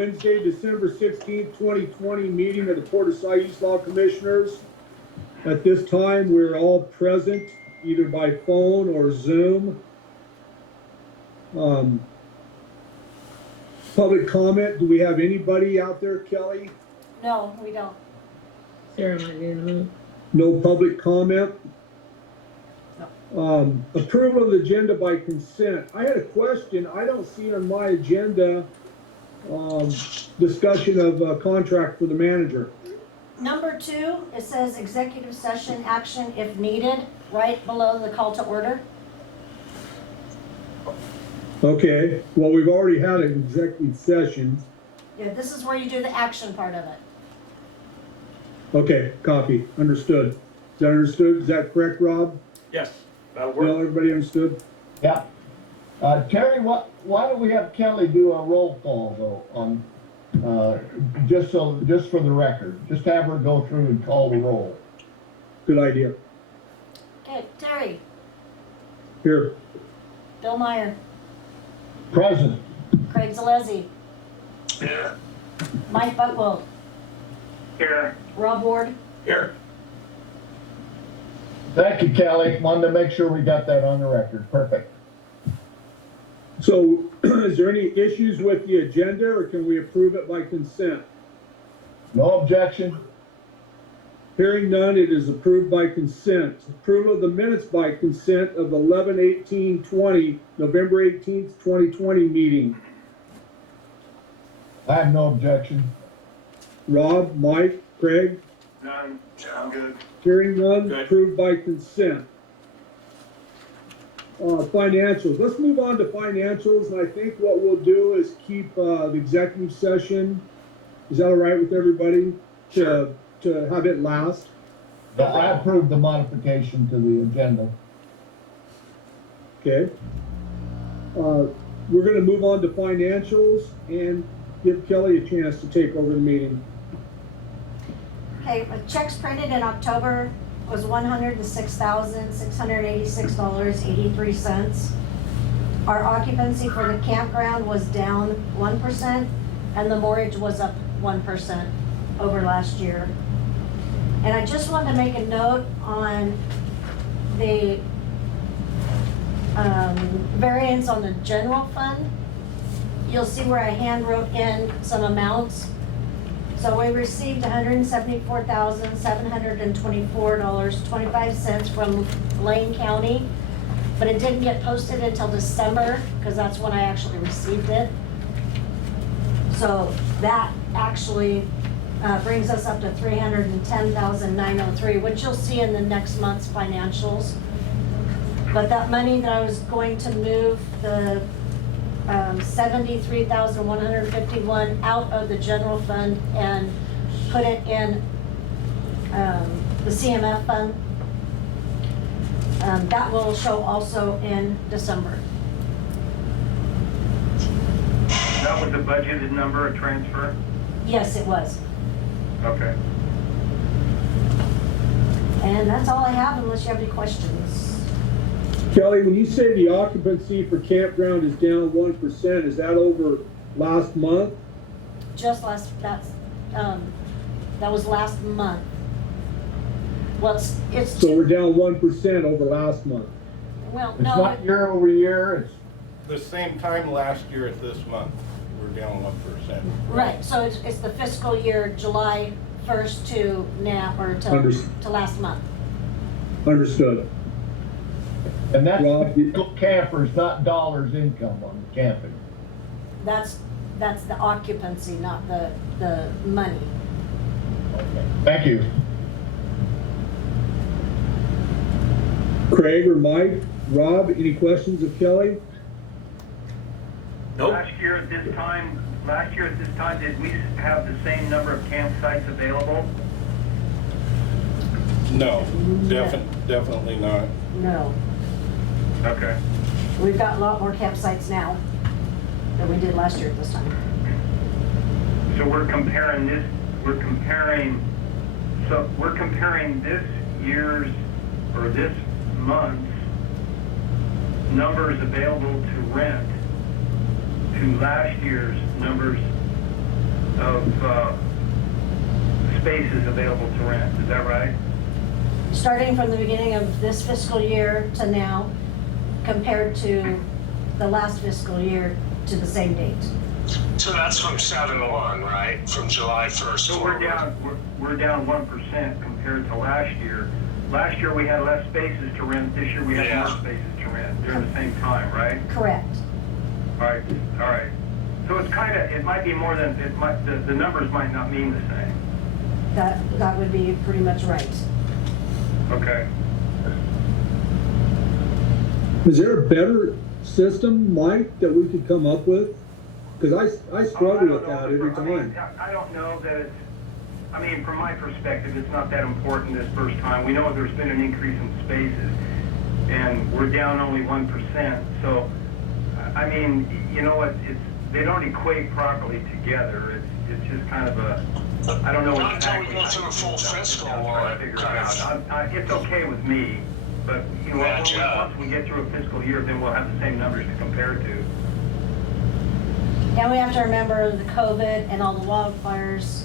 Wednesday, December 16th, 2020 meeting of the Port of Said Law Commissioners. At this time, we're all present either by phone or Zoom. Public comment, do we have anybody out there, Kelly? No, we don't. Sarah might be in the room. No public comment? Approval of the agenda by consent. I had a question. I don't see on my agenda discussion of a contract for the manager. Number 2, it says executive session action if needed, right below the call to order. Okay, well, we've already had an executive session. Yeah, this is where you do the action part of it. Okay, copy, understood. Is that understood? Is that correct, Rob? Yes, that'll Well, work. everybody understood? Yeah. Terry, why don't we have Kelly do a roll call though on, just for the record, just have her go through and call the roll. Good idea. Okay, Terry, Here, Bill Meyer, Present. Craig Zalesi, Here. Mike Buckwell, Here. Rob Ward. Here. Thank you, Kelly. Wanted to make sure we got that on the record. Perfect. so is there any issues with the agenda or can we approve it by consent? No objection? Hearing none, it is approved by consent. Approval of the minutes by consent of 11/18/20, November 18th, 2020 meeting. I have no objection. Rob, Mike, Craig, None. I'm good. hearing none, Good. approved by consent. Financials, let's move on to financials, and I think what we'll do is keep the executive session. Is that all right with everybody? Sure. To have it last? I approve the modification to the agenda. Okay. We're gonna move on to financials and give Kelly a chance to take over the meeting. Okay, checks printed in October was $106,686.83. Our occupancy for the campground was down 1% and the mortgage was up 1% over last year. And I just wanted to make a note on the variance on the general fund. You'll see where I hand wrote in some amounts. So we received $174,724.25 from Lane County, but it didn't get posted until December, because that's when I actually received it. So that actually brings us up to $310,903, which you'll see in the next month's financials. But that money that I was going to move, the $73,151 out of the general fund and put it in the CMF fund. That will show also in December. That was the budgeted number of transfer? Yes, it was. Okay. And that's all I have unless you have any questions. Kelly, when you say the occupancy for campground is down 1%, is that over last month? Just that was last month. Well, it's So we're down 1% over last month. well, It's no, not year over year, it's, The same time last year at this month, we're down 1%. right, so it's the fiscal year July 1st to now, or to last month. Understood. and that's Rob, campers, not dollars income on the camping. That's the occupancy, not the money. Okay. Thank you. Craig or Mike, Rob, any questions of Kelly? Nope. Last year at this time, did we have the same number of campsites available? No, definitely not. No, Okay. we've got a lot more campsites now than we did last year at this time. So we're comparing this year's, or this month's numbers available to rent to last year's numbers spaces available to rent, is that right? Starting from the beginning of this fiscal year to now, compared to the last fiscal year to the same date. So that's from 7/1, right? From July 1st So forward. we're down 1% compared to last year. Last year we had less spaces to rent, this year we have Yeah. more spaces to rent during the same time, right? Correct. All right. So it's it might be more than, the numbers might not mean the same. That would be pretty much right. Okay. Is there a better system, Mike, that we could come up with? Because I struggle with that every time. I don't know that it's, from my perspective, it's not that important this first time. We know there's been an increase in spaces, and we're down only 1%. So, you know what, they don't equate properly together. It's just kind of a, I don't know Not until exactly. we go through a full fiscal, I'm will trying it to figure it kind out. of It's okay with me, but, match up? once we get through a fiscal year, then we'll have the same numbers to compare to. And we have to remember the COVID and all the wildfires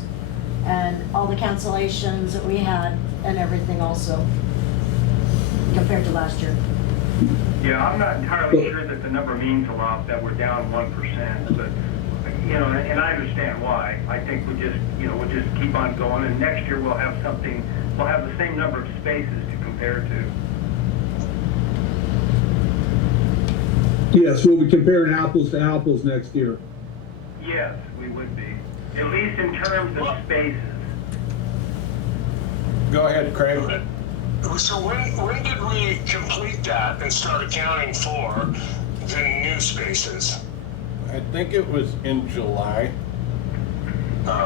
and all the cancellations that we had and everything also, compared to last year. Yeah, I'm not entirely sure that the number means a lot, that we're down 1%, but, and I understand why. I think we'll just keep on going, and next year we'll have the same number of spaces to compare to. Yes, we'll be comparing apples to apples next year. Yes, we would be, at least in terms of spaces. Go ahead, Craig. So when did we complete that and start accounting for the new spaces? I think it was in July.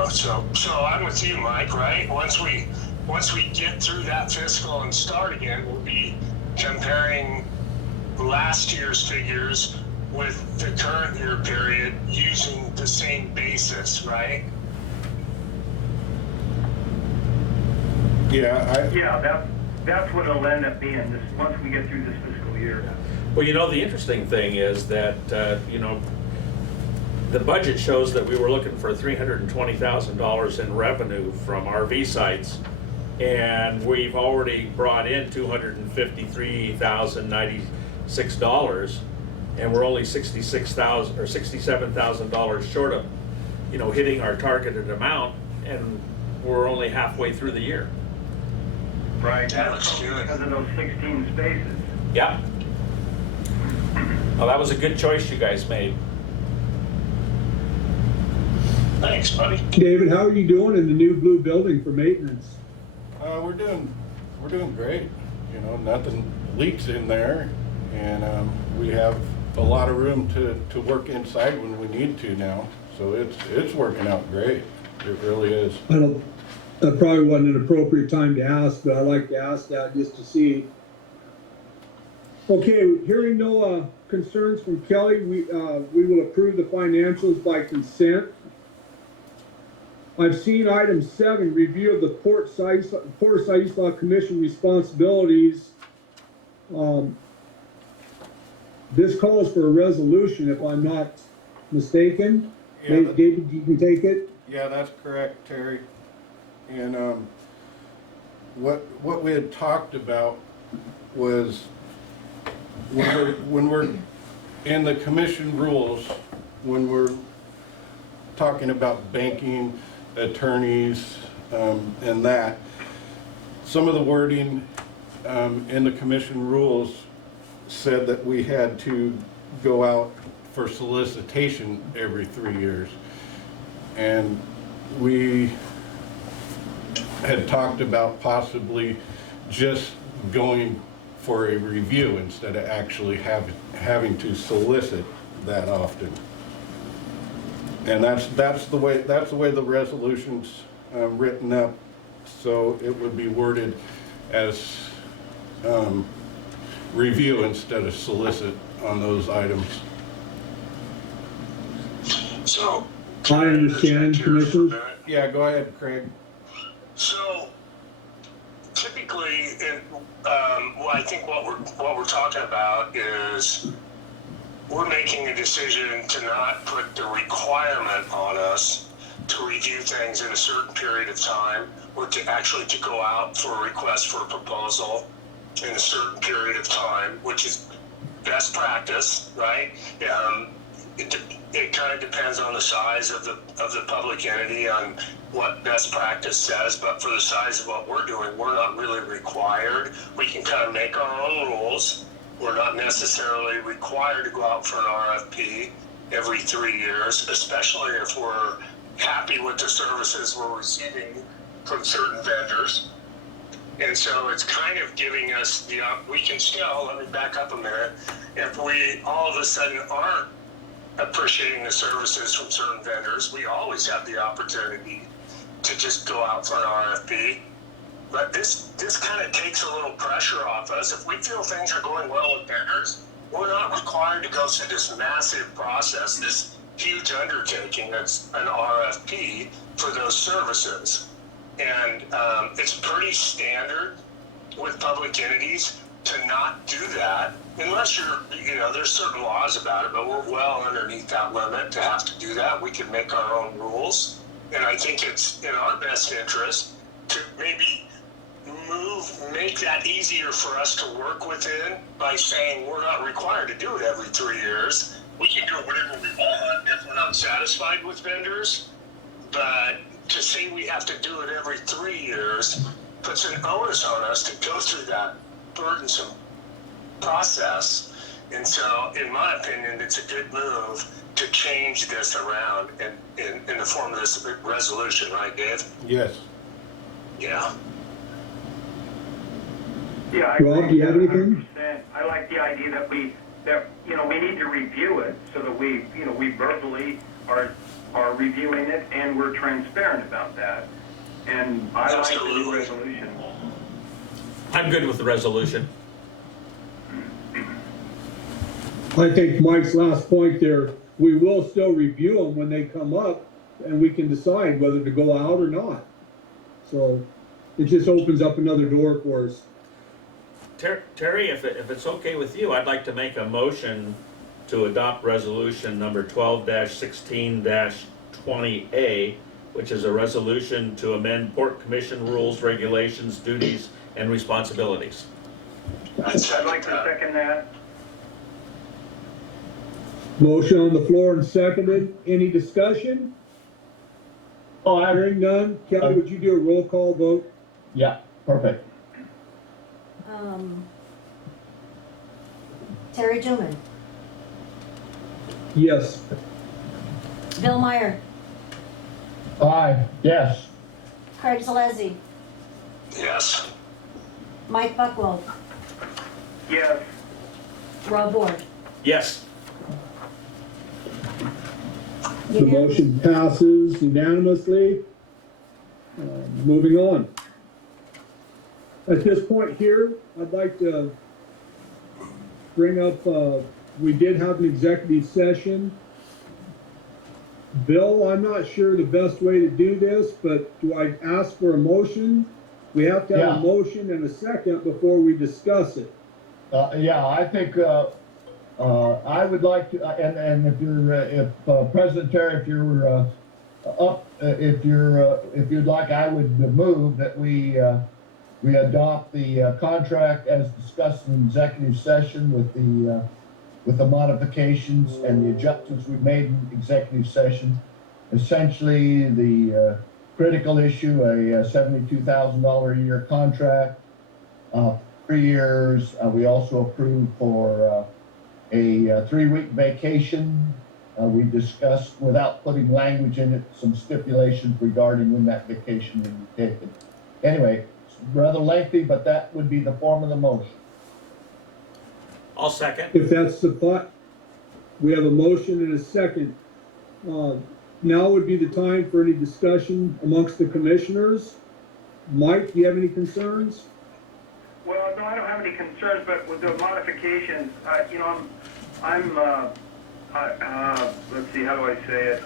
So I'm with you, Mike, right? Once we get through that fiscal and start again, we'll be comparing last year's figures with the current year period using the same basis, right? Yeah, Yeah, that's what it'll end up being, once we get through this fiscal year. Well, the interesting thing is that, the budget shows that we were looking for $320,000 in revenue from RV sites, and we've already brought in $253,096, and we're only $66,000 or $67,000 short of, hitting our targeted amount, and we're only halfway through the year. Right. That looks good. Because of those 16 spaces. Yeah. Well, that was a good choice you guys made. Thanks, buddy. David, how are you doing in the new blue building for maintenance? we're doing great. Nothing leaks in there, and we have a lot of room to work inside when we need to now. So it's working out great. It really is. That probably wasn't an appropriate time to ask, but I'd like to ask that just to see. Okay, hearing no concerns from Kelly, we will approve the financials by consent. I've seen item 7, review of the Port Siuslaw Commission responsibilities. This calls for a resolution, if I'm not mistaken. Yeah, David, you can take it. Yeah, that's correct, Terry. And what we had talked about was when we're in the commission rules, when we're talking about banking, attorneys, and that, some of the wording in the commission rules said that we had to go out for solicitation every 3 years. And we had talked about possibly just going for a review instead of actually having to solicit that often. And that's the way the resolution's written up. So it would be worded as review instead of solicit on those items. So I understand, Commissioners. Yeah, go ahead, Craig. So typically, I think what we're talking about is we're making a decision to not put the requirement on us to review things in a certain period of time, or to go out for a request for a proposal in a certain period of time, which is best practice, right? It kind of depends on the size of the public entity on what best practice says, but for the size of what we're doing, we're not really required. We can kind of make our own rules. We're not necessarily required to go out for an RFP every 3 years, especially if we're happy with the services we're receiving from certain vendors. And so it's kind of giving us we can still, let me back up a minute, if we all of a sudden aren't appreciating the services from certain vendors, we always have the opportunity to just go out for an RFP. But this kind of takes a little pressure off us. If we feel things are going well with vendors, we're not required to go through this massive process, this huge undertaking that's an RFP for those services. And it's pretty standard with public entities to not do that unless there's certain laws about it, but we're well underneath that limit to have to do that. We can make our own rules. And I think it's in our best interest to maybe make that easier for us to work within by saying we're not required to do it every 3 years. We can do whatever we want if we're not satisfied with vendors, but to say we have to do it every 3 years puts an onus on us to go through that burdensome process. And so, in my opinion, it's a good move to change this around in the form of this resolution, right, Dave? Yes. Yeah. Yeah, I Rob, agree do you have with anything? 100%. I like the idea that we need to review it so that we verbally are reviewing it and we're transparent about that. And I like the new Absolutely. resolution. I'm good with the resolution. I think Mike's last point there, we will still review them when they come up, and we can decide whether to go out or not. So it just opens up another door for us. Terry, if it's okay with you, I'd like to make a motion to adopt resolution number 12-16-20A, which is a resolution to amend Port Commission rules, regulations, duties, and responsibilities. I'd like to second that. Motion on the floor and seconded. Any discussion? Oh, Hearing none. Kelly, would you do a roll call vote? yeah, perfect. Terry Tooman, Yes. Bill Meyer, Aye, yes. Craig Zalesi, Yes. Mike Buckwell, Yes. Rob Ward. Yes. The motion passes unanimously. Moving on. At this point here, I'd like to bring up, we did have an executive session. Bill, I'm not sure the best way to do this, but do I ask for a motion? We have to have Yeah. a motion and a second before we discuss it. Yeah, I think, I would like to, and if President Terry, if you're, if you'd like, I would move that we adopt the contract as discussed in executive session with the modifications and the adjustments we made in executive session. Essentially, the critical issue, a $72,000 a year contract, 3 years. We also approved for a 3-week vacation. We discussed, without putting language in it, some stipulations regarding when that vacation would be taken. Anyway, it's rather lengthy, but that would be the form of the motion. I'll second. If that's the thought, we have a motion and a second. Now would be the time for any discussion amongst the commissioners. Mike, do you have any concerns? Well, no, I don't have any concerns, but with the modifications, let's see, how do I say it?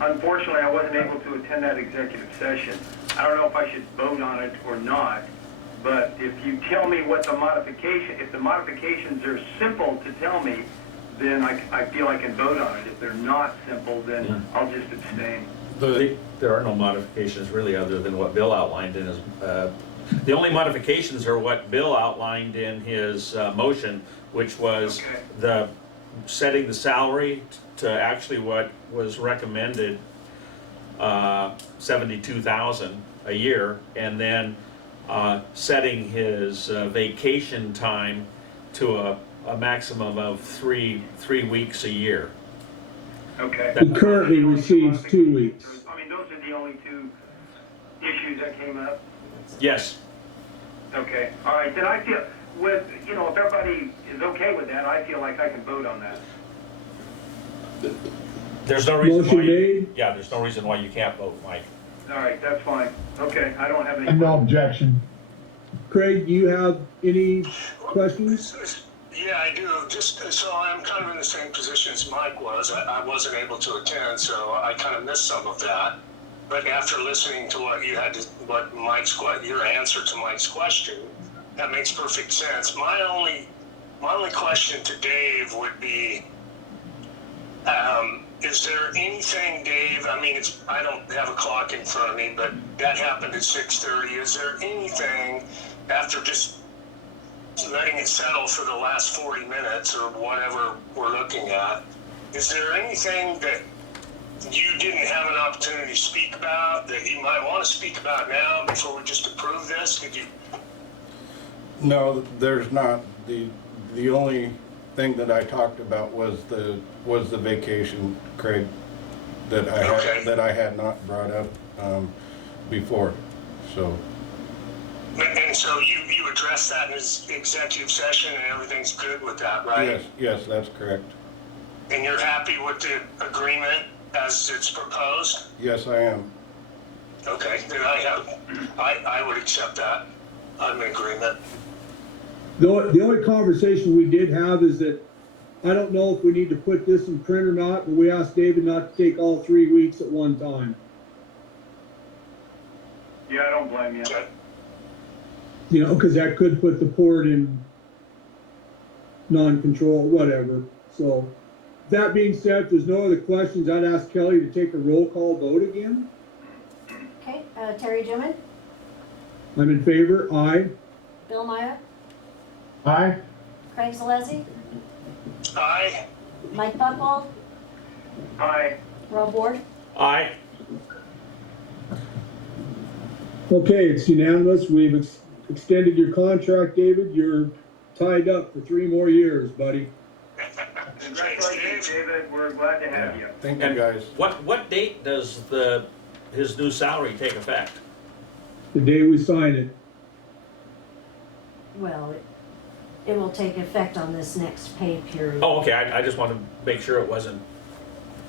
Unfortunately, I wasn't able to attend that executive session. I don't know if I should vote on it or not, but if you tell me what the if the modifications are simple to tell me, then I feel I can vote on it. If they're not simple, then I'll just abstain. There are no modifications really other than what Bill outlined in his, the only modifications are what Bill outlined in his motion, which was Okay. the setting the salary to actually what was recommended, 72,000 a year, and then setting his vacation time to a maximum of three weeks a year. Okay. He currently receives 2 weeks. I mean, those are the only two issues that came up. Yes, Okay, all right, then I feel, with, you know, if everybody is okay with that, I feel like I can vote on that. there's no reason Motion why, made. yeah, there's no reason why you can't vote, Mike. All right, that's fine. Okay, I don't have any. And no objection. Craig, do you have any questions? Yeah, I do. Just so I'm kind of in the same position as Mike was. I wasn't able to attend, so I kind of missed some of that. But after listening to what you had to, your answer to Mike's question, that makes perfect sense. My only question to Dave would be, is there anything, Dave? I mean, I don't have a clock in front of me, but that happened at 6:30. Is there anything after just letting it settle for the last 40 minutes or whatever we're looking at? Is there anything that you didn't have an opportunity to speak about that you might want to speak about now before we just approve this? Could you? No, there's not. The only thing that I talked about was the vacation, Craig, that I had not brought up before, so. And so you addressed that in this executive session and everything's good with that, right? Yes, that's correct. And you're happy with the agreement as it's proposed? Yes, I am. Okay, then I would accept that. I'm in agreement. The only conversation we did have is that, I don't know if we need to put this in print or not, but we asked David not to take all 3 weeks at one time. Yeah, I don't blame you. Okay. You know, because that could put the port in non-control, whatever. So, that being said, if there's no other questions, I'd ask Kelly to take a roll call vote again. Okay, Terry Jewman, I'm in favor, aye. Bill Meyer, Aye? Craig Zalesi, Aye. Mike Buckwald, Aye. Rob Ward. Aye. Okay, it's unanimous. We've extended your contract, David. You're tied up for 3 more years, buddy. Congratulations, David, we're glad to have you. Thank you, And guys. what date does his new salary take effect? The day we sign it. Well, it will take effect on this next pay period. Oh, okay, I just want to make sure it wasn't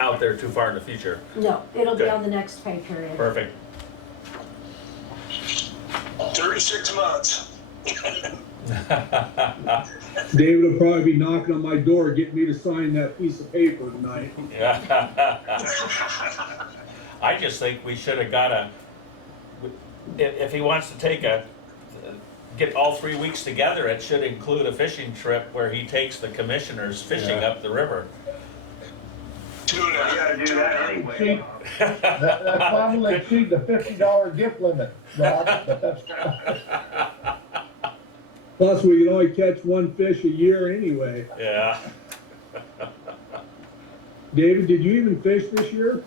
out there too far in the future. No, it'll be Okay. on the next pay period. Perfect. 36 months. David will probably be knocking on my door, getting me to sign that piece of paper tonight. I just think we should have got if he wants to get all 3 weeks together, it should include a fishing trip where he takes the commissioners fishing Yeah. up the river. You gotta do that anyway. That probably exceed the $50 gift limit, Rob, but that's. Plus, we can only catch 1 fish a year anyway. Yeah. David, did you even fish this year?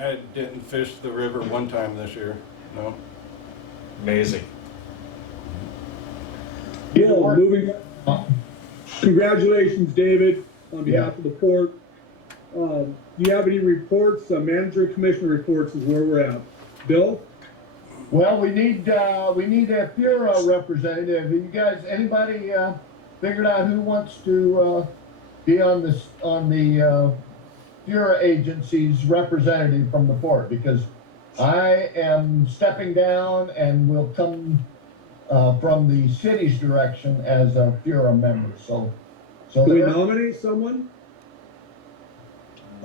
I didn't fish the river one time this year, no. Amazing. Well, moving, congratulations, David, on behalf of the port. Do you have any reports? Manager and commissioner reports is where we're at. Bill? Well, we need a PURA representative. Have you guys, anybody, figured out who wants to, be on the PURA agency's representative from the port? Because I am stepping down and will come, from the city's direction as a PURA member, so. Can we nominate someone?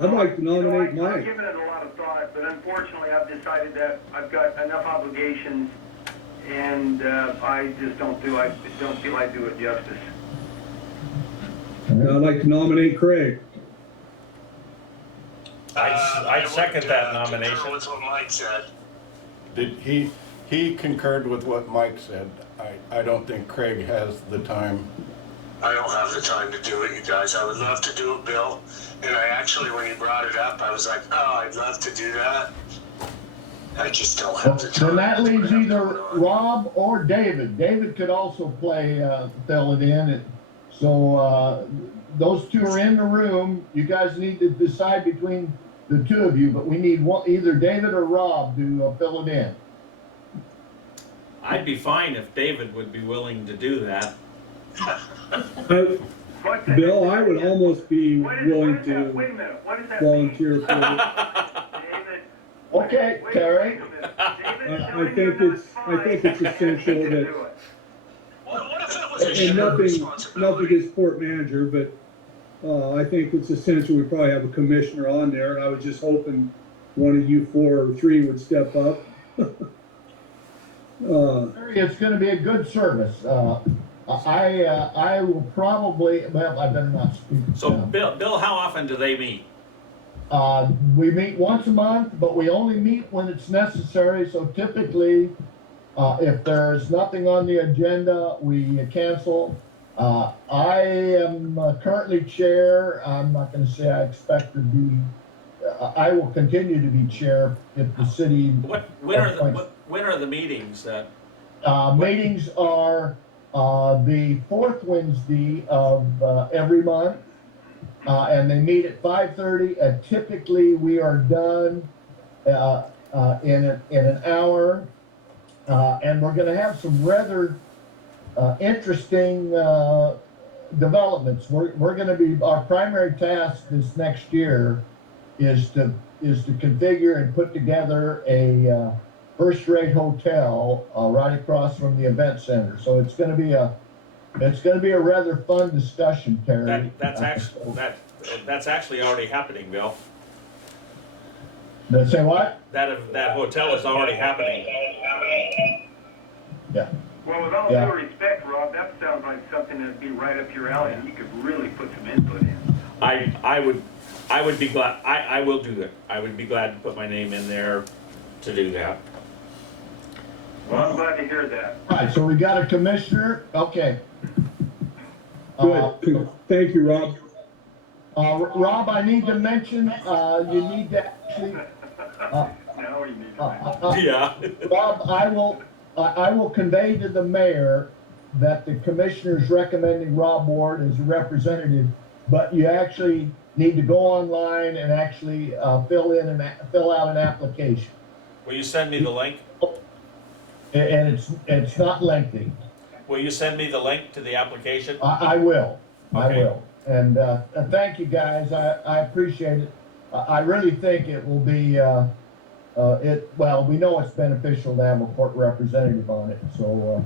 I'd like to nominate I've Mike. given it a lot of thought, but unfortunately, I've decided that I've got enough obligations, and I just don't feel I do it justice. I'd like to nominate Craig. I'd second that nomination. Concur with what Mike said. He concurred with what Mike said. I don't think Craig has the time. I don't have the time to do it, you guys. I would love to do it, Bill. And I actually, when you brought it up, I was like, oh, I'd love to do that. I just don't have the time. Then that leaves That's what I have either going on. Rob or David. David could also play, fill it in. So, those two are in the room. You guys need to decide between the two of you, but we need one, either David or Rob to fill it in. I'd be fine if David would be willing to do that. What's that? Bill, I would almost be What is- willing what is that? to Wait a minute, what does that mean? volunteer for it. David, Okay, wait Terry. a minute. David's I telling think you that it's- I think it's fine, essential and he can that- do it. What if it was a And shared nothing responsibility? against port manager, but, I think it's essential we probably have a commissioner on there, and I was just hoping one of you 4 or 3 would step up. It's gonna be a good service. I will probably, well, I better not speak. So now. Bill, how often do they meet? We meet once a month, but we only meet when it's necessary, so typically, if there's nothing on the agenda, we cancel. I am currently chair. I'm not gonna say I expect to be, I will continue to be chair if the city, When are the meetings that, meetings are, the 4th Wednesday of, every month. And they meet at 5:30, and typically we are done, in an hour. And we're gonna have some rather, interesting, developments. We're gonna be, our primary task this next year is to configure and put together a, first-rate hotel, right across from the event center. So it's gonna be a rather fun discussion, Terry. that's actually already happening, Bill. Say what? That hotel is already happening. Yeah. Well, with all Yeah. due respect, Rob, that sounds like something that'd be right up your alley, and you could really put some input in. I would be glad, I will do that. I would be glad to put my name in there to do that. Well, I'm glad to hear that. All right, so we got a commissioner, okay. Good, thank you, Rob. Rob, I need to mention, you need to actually, Now we need to. Yeah. Rob, I will convey to the mayor that the commissioner's recommending Rob Ward as a representative, but you actually need to go online and actually, fill out an application. Will you send me the link? And it's not lengthy. Will you send me the link to the application? I will, I Okay. will. And thank you, guys, I appreciate it. I really think it will be, well, we know it's beneficial to have a court representative on it, so,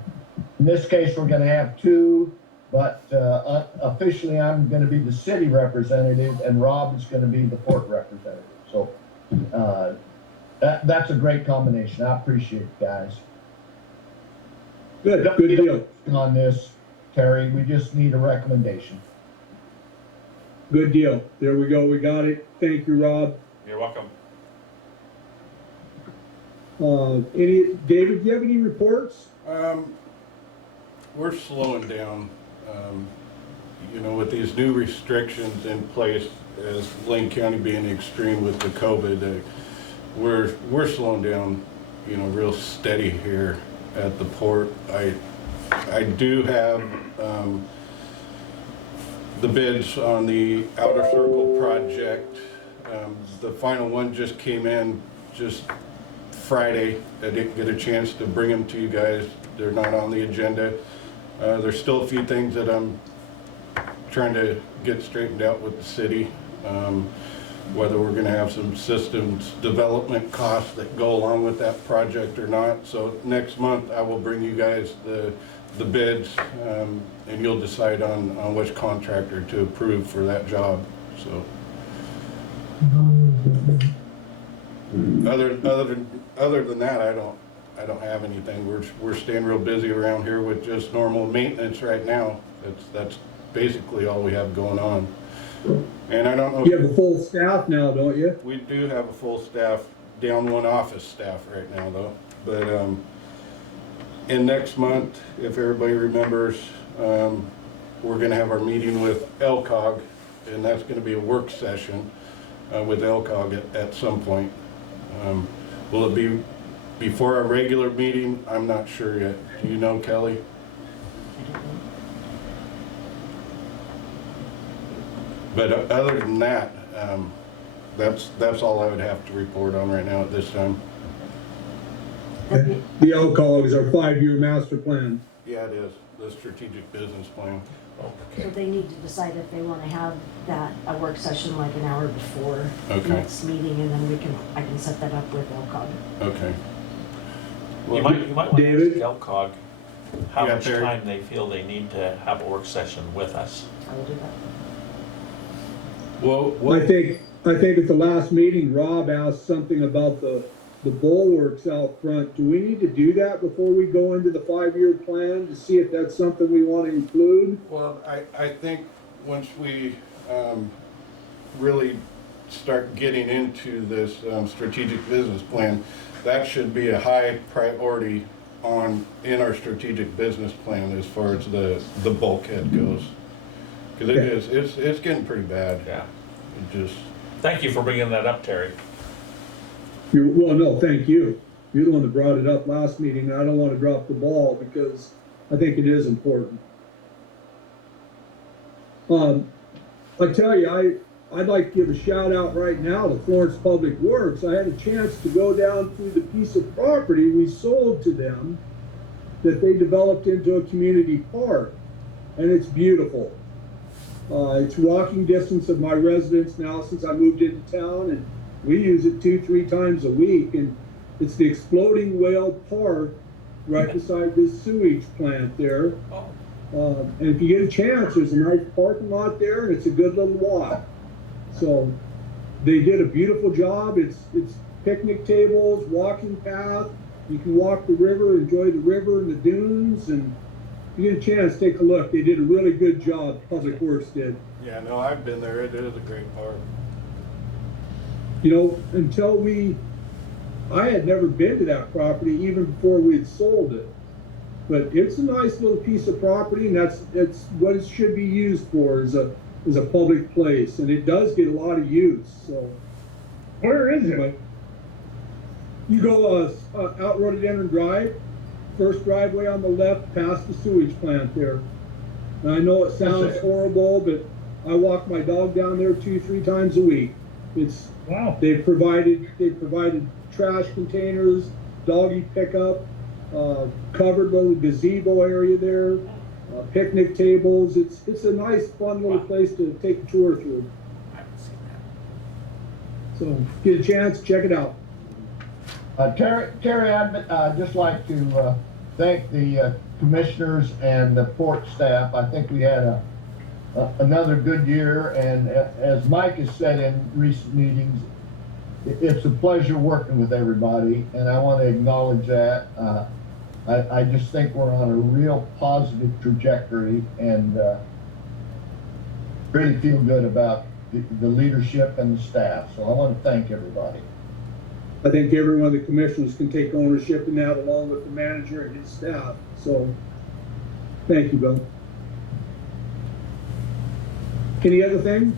in this case, we're gonna have 2, but, officially, I'm gonna be the city representative, and Rob is gonna be the court representative, so, that's a great combination, I appreciate it, guys. Good deal. On this, Terry, we just need a recommendation. Good deal. There we go. We got it. Thank you, Rob. You're welcome. David, do you have any reports? We're slowing down, with these new restrictions in place, as Lane County being extreme with the COVID, we're slowing down, real steady here at the port. I do have, the bids on the Outer Circle project. The final one just came in just Friday. I didn't get a chance to bring them to you guys. They're not on the agenda. There's still a few things that I'm trying to get straightened out with the city. Whether we're gonna have some systems development costs that go along with that project or not. So next month, I will bring you guys the bids, and you'll decide on which contractor to approve for that job, so. Other than that, I don't have anything. We're staying real busy around here with just normal maintenance right now. That's basically all we have going on. And I don't know. You have a full staff now, don't you? We do have a full staff, down one office staff right now though. But, in next month, if everybody remembers, we're gonna have our meeting with LCOG, and that's gonna be a work session, with LCOG at some point. Will it be before our regular meeting? I'm not sure yet. Do you know, Kelly? But other than that, that's all I would have to report on right now at this time. The LCOG is our 5-year master plan. Yeah, it is, the strategic business plan. So they need to decide if they wanna have that, a work session like an hour before the Okay. next meeting, and then I can set that up with LCOG. Okay. You might want to David? ask LCOG how Yeah, much Terry. time they feel they need to have a work session with us. I will do that. Well, I think at the last meeting, Rob asked something about the bulwarks out front. Do we need to do that before we go into the 5-year plan to see if that's something we want to include? well, I think once we, really start getting into this, strategic business plan, that should be a high priority in our strategic business plan as far as the bulkhead goes. Cause it's getting pretty bad. Yeah. It just, Thank you for bringing that up, Terry. Well, no, thank you. You're the one that brought it up last meeting. I don't want to drop the ball because I think it is important. I tell you, I'd like to give a shout out right now to Florence Public Works. I had a chance to go down through the piece of property we sold to them that they developed into a community park, and it's beautiful. It's walking distance of my residence now since I moved into town, and we use it 2-3 times a week. And it's the Exploding Whale Park right beside this sewage plant there. And if you get a chance, there's a nice parking lot there, and it's a good little walk. So they did a beautiful job. It's picnic tables, walking path. You can walk the river, enjoy the river and the dunes, and if you get a chance, take a look. They did a really good job, Public Works did. yeah, no, I've been there. It is a great park. You know, I had never been to that property even before we had sold it. But it's a nice little piece of property, and that's what it should be used for, is a public place, and it does get a lot of use, so. Where is it? You go, out Rhododendron Drive, first driveway on the left, past the sewage plant there. And I know it sounds horrible, but I walk my dog down there 2-3 times a week. Wow. They've provided trash containers, doggy pickup, covered little gazebo area there, picnic tables. It's a nice, fun little place to take a tour through. I haven't seen that. So, get a chance, check it out. Terry, I'd just like to thank the commissioners and the port staff. I think we had another good year, and as Mike has said in recent meetings, it's a pleasure working with everybody, and I want to acknowledge that. I just think we're on a real positive trajectory, and really feel good about the leadership and the staff. So I want to thank everybody. I think every one of the commissioners can take ownership in that along with the manager and his staff. So, thank you, Bill. Any other thing?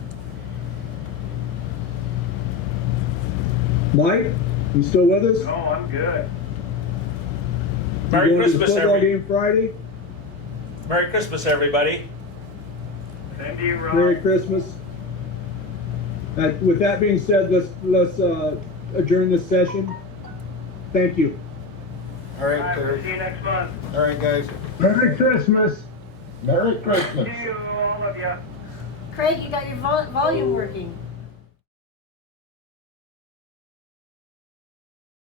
Mike, you still with us? No, I'm good. Merry You going to the Christmas, football game Friday? Merry Christmas, everybody. Same to you, Rob. Merry Christmas. With that being said, let's adjourn this session. Thank you. All All right, right, we'll see Terry. you next month. All right, guys. Merry Christmas. Merry Christmas. See you, all of you. Craig, you got your volume working.